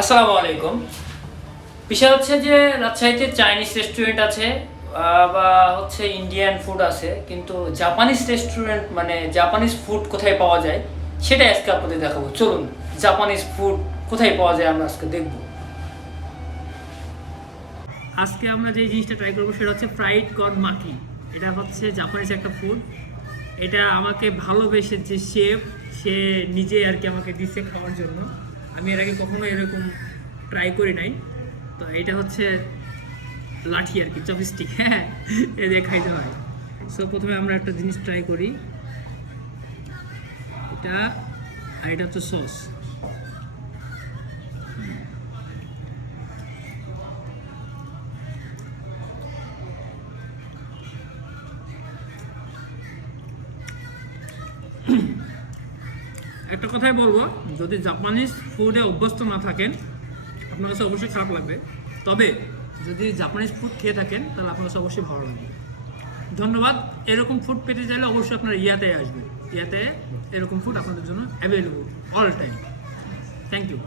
আসসালামু আলাইকুম। বিষয় হচ্ছে যে রাজশাহীতে চাইনিজ রেস্টুরেন্ট আছে বা হচ্ছে ইন্ডিয়ান ফুড আছে, কিন্তু জাপানিজ রেস্টুরেন্ট মানে জাপানিজ ফুড কোথায় পাওয়া যায় সেটাই আজকে আপনাদের দেখাবো। চলুন জাপানিজ ফুড কোথায় পাওয়া যায় আমরা আজকে দেখব। আজকে আমরা যে জিনিসটা ট্রাই করবো সেটা হচ্ছে ফ্রাইড কর্ন মাকি। এটা হচ্ছে জাপানিজ একটা ফুড। এটা আমাকে ভালোবেসে যে শেফ, সে নিজে আর কি আমাকে দিচ্ছে খাওয়ার জন্য। আমি এর আগে কখনো এরকম ট্রাই করি নাই। তো এটা হচ্ছে লাঠি আর কি, চপস্টিক। হ্যাঁ, এ দিয়ে খাইতে হয়। সো প্রথমে আমরা একটা জিনিস ট্রাই করি, এটা। আর এটা হচ্ছে সস। একটা কথাই বলবো, যদি জাপানিজ ফুডে অভ্যস্ত না থাকেন আপনার কাছে অবশ্যই খারাপ লাগবে। তবে যদি জাপানিজ ফুড খেয়ে থাকেন তাহলে আপনার কাছে অবশ্যই ভালো লাগবে। ধন্যবাদ। এরকম ফুড পেতে চাইলে অবশ্যই আপনারা ইয়াতে আসবেন। ইয়াতে এরকম ফুড আপনাদের জন্য available all time. Thank you.